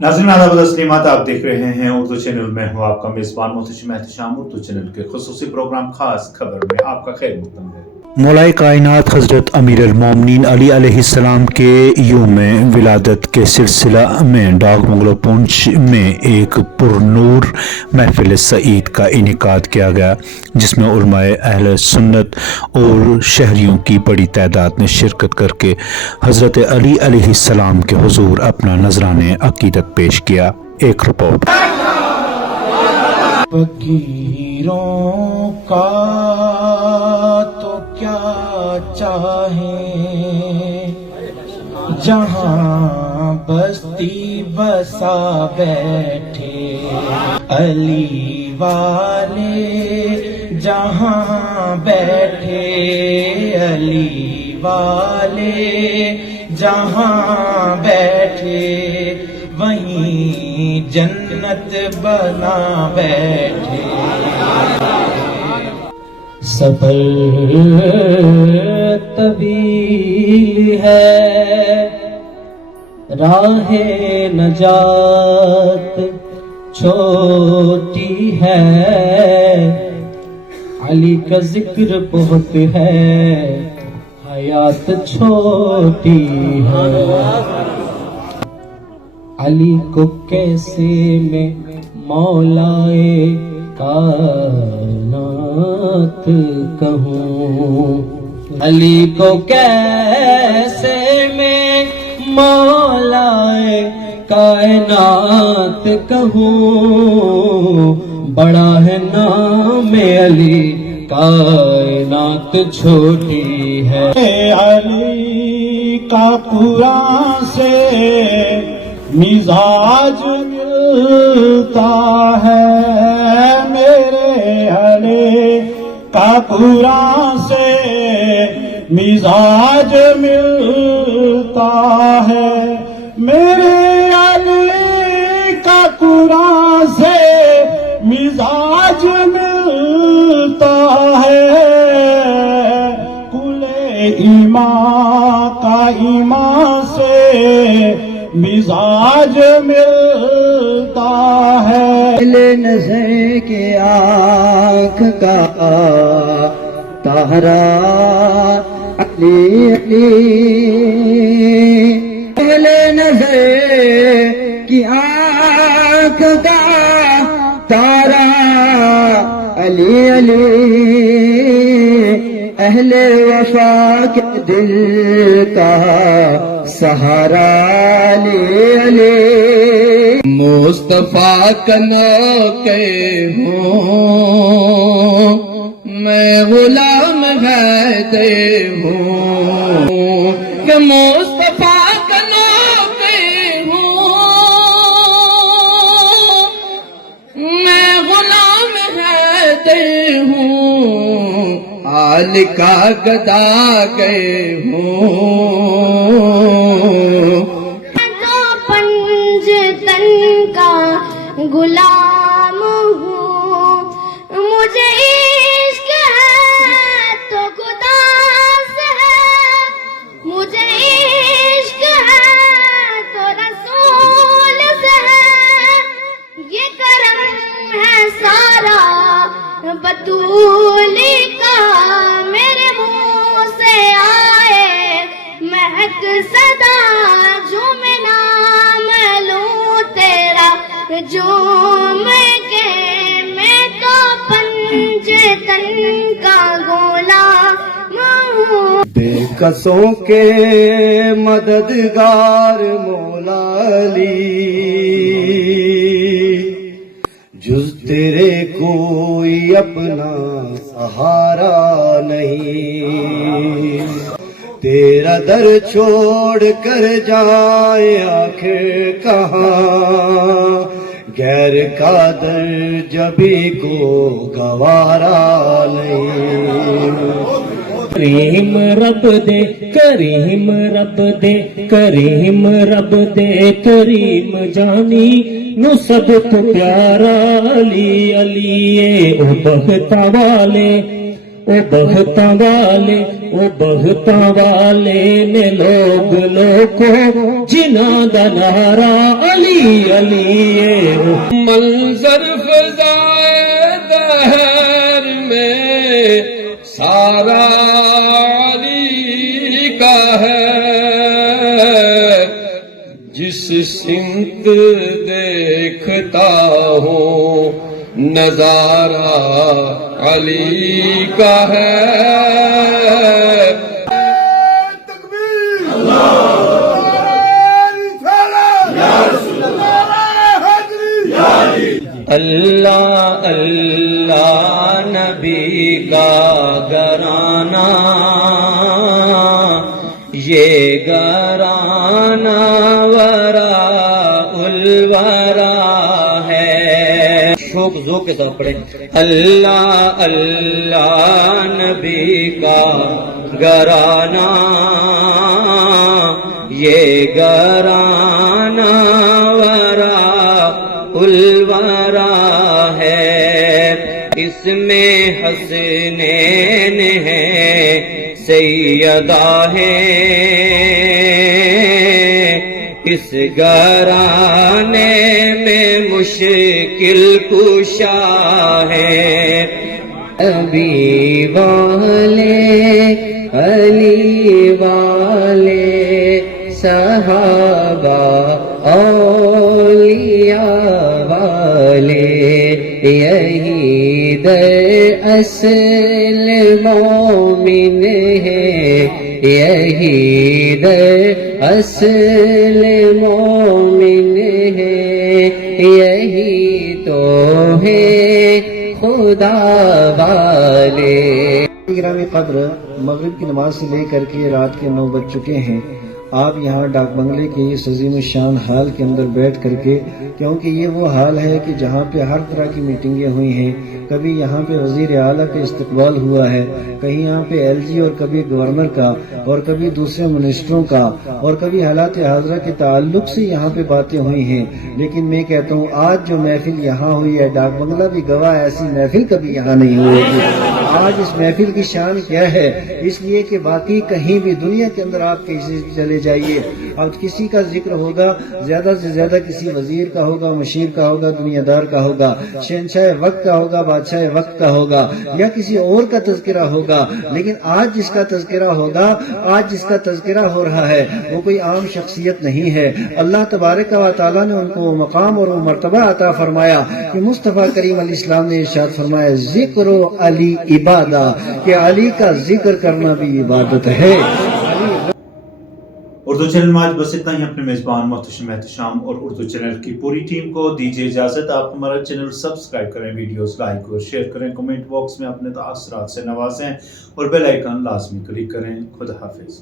नाज़रीन आदाब तस्लीमात, आप देख रहे हैं उर्दू चैनल में हूँ आपका मेज़बान मोहतशिम एहतशाम। उर्दू चैनल के खुसूसी प्रोग्राम खास खबर में आपका खैर मक़दम है। मौलाए कायनात हज़रत अमीर अल मोमिनीन अली अलैहिस्सलाम के यौम विलादत के सिलसिला में डाक बंगलो पुंछ में एक पुरनूर महफिल सईद का इनेकाद किया गया, जिसमें उलमाए अहले सुन्नत और शहरियों की बड़ी तादाद ने शिरकत करके हज़रत अली अलैहिस्सलाम के हुजूर अपना नजराने अकीदत पेश किया। एक रिपोर्ट। फकीरों का तो क्या चाहे, जहाँ बस्ती बसा बैठे अली वाले, जहाँ बैठे अली वाले, जहाँ बैठे वहीं जन्नत बना बैठे। सफर तवील है, राहे नजात छोटी है, अली का जिक्र बहुत है, हयात छोटी है। अली को कैसे मैं मौलाए कायनात कहूँ, अली को कैसे मैं मौलाए कायनात कहूँ, बड़ा है नाम अली कायनात छोटी है। अली का कुरान से मिजाज मिलता है, मेरे अली का कुरान से मिजाज मिलता है, मेरे अली का कुरान से मिजाज मिलता है, कुले ईमान का ईमान से मिजाज मिलता है। ले नजर के आँख का तारा अली अली, ले नजर की आँख का तारा अली अली, अहले वफा के दिल का सहारा अली अली। मुस्तफा कनो के हूँ मैं गुलाम है दे हूँ, कि मुस्तफा कनो के हूँ मैं गुलाम है दे हूँ, आल का गदा गए हूँ। गुलाम हूँ, मुझे इश्क है तो खुदा से है, मुझे इश्क है तो रसूल से है, ये करम है सारा बतूली का, मेरे मुंह से आए महक सदा, झूमे नाम लूं तेरा झूम के, मैं तो पंजतन का गुलाम हूँ। बेकसों के मददगार मौला अली, जुज तेरे कोई अपना सहारा नहीं, तेरा दर छोड़ कर जाए आखिर कहाँ, गैर का दर जभी को गवारा नहीं। करीम रब दे, करीम रब दे, करीम रब दे, करीम जानी नु सब तो प्यारा अली अली, ओ बख्ता वाले बहता वाले ने लोग को जिना दा नारा अली अली मंजर फजाए दहर में सारा अली का है जिस सिमत देखता हूँ नजारा अली का है अल्लाह अल्लाह नबी का घराना ये घराना वरा उलवरा है। शोक ज़ोक के साथ पढ़े अल्लाह अल्लाह नबी का घराना ये घराना वरा उलवरा है। इसमें हसनैन है सैयदा है इस घराने में मुश्किल कुशा है। अली वाले सहाबा औलिया वाले यही दर असल मोमिन है यही दर असल मोमिन है यही तो है खुदा वाले। ग्रामी कद्र मगरिब की नमाज से लेकर के रात के 9 बज चुके हैं। आप यहाँ डाक बंगले के इस अजीम शान हाल के अंदर बैठ करके, क्योंकि ये वो हाल है कि जहाँ पे हर तरह की मीटिंगें हुई हैं, कभी यहाँ पे वजीर आला का इस्तकबाल हुआ है, कहीं यहाँ पे एलजी और कभी गवर्नर का और कभी दूसरे मिनिस्टरों का और कभी हालात हाजरा के ताल्लुक से यहाँ पे बातें हुई हैं। लेकिन मैं कहता हूँ आज जो महफिल यहाँ हुई है, डाक बंगला भी गवाह, ऐसी महफिल कभी यहाँ नहीं हुई थी। आज इस महफिल की शान क्या है, इसलिए कि बाकी कहीं भी दुनिया के अंदर आप कैसे चले जाइए, अब किसी का जिक्र होगा ज्यादा से ज्यादा किसी वजीर का होगा, मशीर का होगा, दुनियादार का होगा, शहंशाह वक्त का होगा, बादशाह वक्त का होगा, या किसी और का तज़किरा होगा। लेकिन आज जिसका तज़किरा होगा, आज जिसका तज़किरा हो रहा है, वो कोई आम शख्सियत नहीं है। अल्लाह तबारक व तआला ने उनको वो मकाम और वो मर्तबा अता फरमाया कि मुस्तफ़ा करीम अलैहिस्सलाम ने इरशाद फरमाया, जिक्र अली इबादा, कि अली का जिक्र करना भी इबादत है। उर्दू चैनल में आज बस इतना ही। अपने मेज़बान मोहतशिम एहतशाम और उर्दू चैनल की पूरी टीम को दीजिए इजाज़त। आप हमारा चैनल सब्सक्राइब करें, वीडियोस लाइक और शेयर करें, कमेंट बॉक्स में अपने तासरात से नवाजें और बेल आइकन लाजमी क्लिक करें। खुदा हाफिज़।